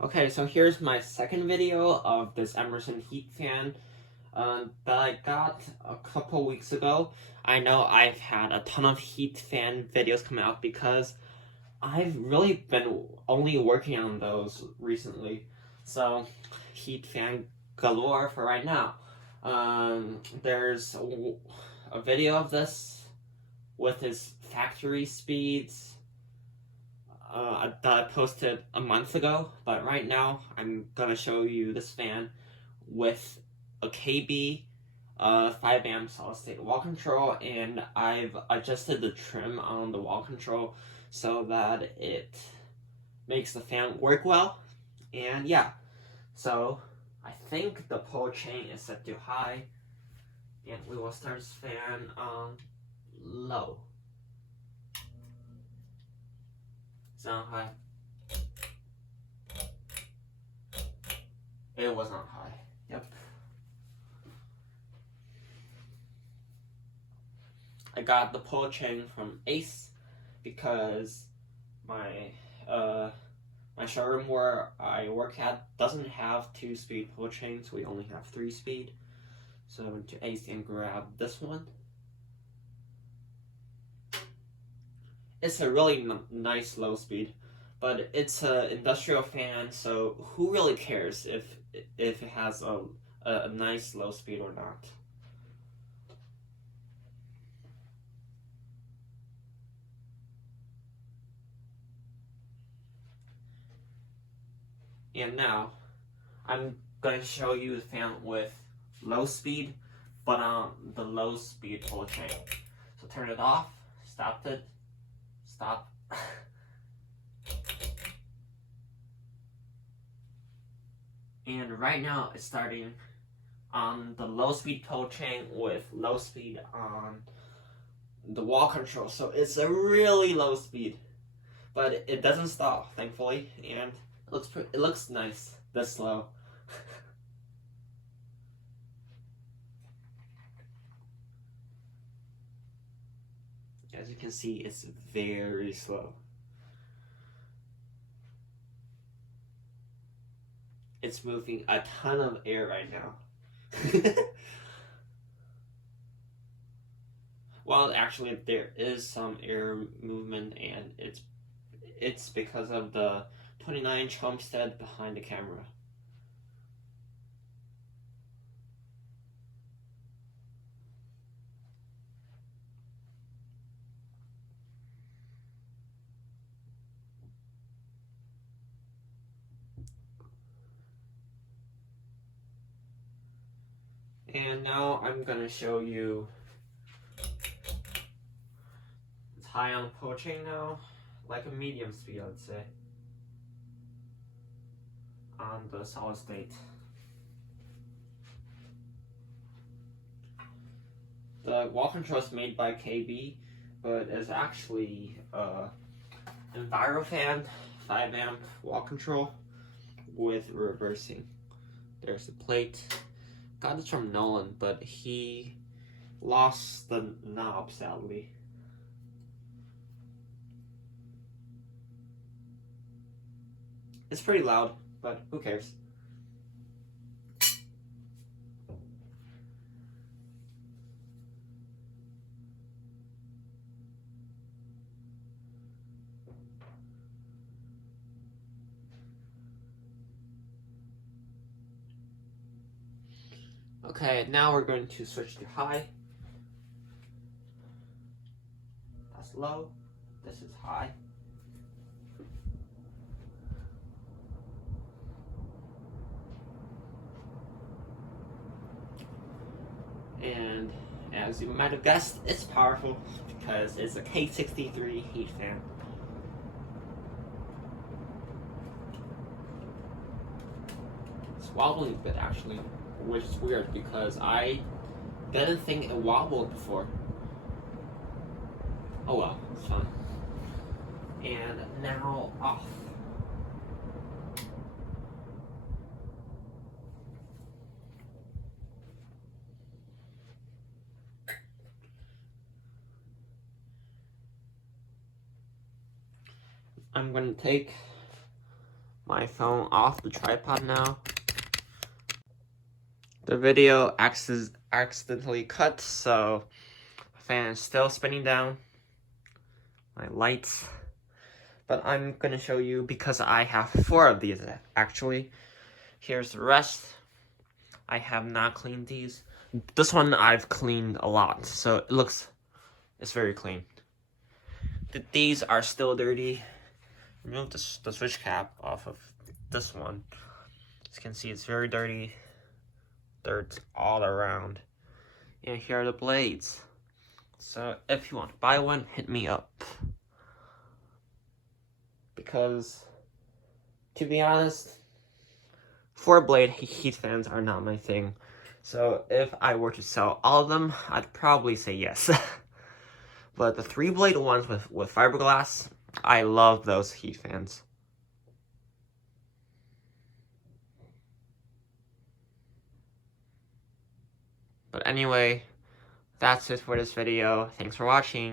Okay, so here's my second video of this Emerson heat fan that I got a couple weeks ago. I know I've had a ton of heat fan videos come out because I've really been only working on those recently. So, heat fan galore for right now. There's a video of this with its factory speeds that I posted a month ago, but right now I'm gonna show you this fan with a KB 5 amp solid state wall control, and I've adjusted the trim on the wall control so that it makes the fan work well. And yeah, so I think the pull chain is set to high, and we will start this fan on low. It's not high. It was not high. Yep. I got the pull chain from Ace because my my showroom where I work at doesn't have 2-speed pull chains. We only have 3-speed. So I went to Ace and grabbed this one. It's a really nice low speed, but it's an industrial fan, so who really cares if it has a nice low speed or not? And now I'm going to show you the fan with low speed, but on the low speed pull chain. So turn it off, stop it, stop. And right now it's starting on the low speed pull chain with low speed on the wall control. So it's a really low speed, but it doesn't stop, thankfully, and it looks nice this slow. As you can see, it's very slow. It's moving a ton of air right now. Well, actually, there is some air movement, and it's because of the 29-inch Homestead behind the camera. And now I'm gonna show you. It's high on the pull chain now, like a medium speed, I'd say, on the solid state. The wall control is made by KB, but it's actually EnviroFan 5 amp wall control with reversing. There's the plate. Got this from Nolan, but he lost the knob, sadly. It's pretty loud, but who cares? Okay, now we're going to switch to high. That's low. This is high. And as you might have guessed, it's powerful because it's a K63 heat fan. It's wobbling a bit actually, which is weird because I didn't think it wobbled before. Oh well, it's fine. And now off. I'm going to take my phone off the tripod now. The video accidentally cut, so the fan is still spinning down. My lights. But I'm gonna show you because I have 4 of these actually. Here's the rest. I have not cleaned these. This one I've cleaned a lot, so it's very clean. These are still dirty. Remove the switch cap off of this one. As you can see, it's very dirty. Dirt all around. And here are the blades. So if you want to buy one, hit me up. Because, to be honest, 4-blade heat fans are not my thing. So if I were to sell all of them, I'd probably say yes. But the 3-blade ones with fiberglass, I love those heat fans. But anyway, that's it for this video. Thanks for watching.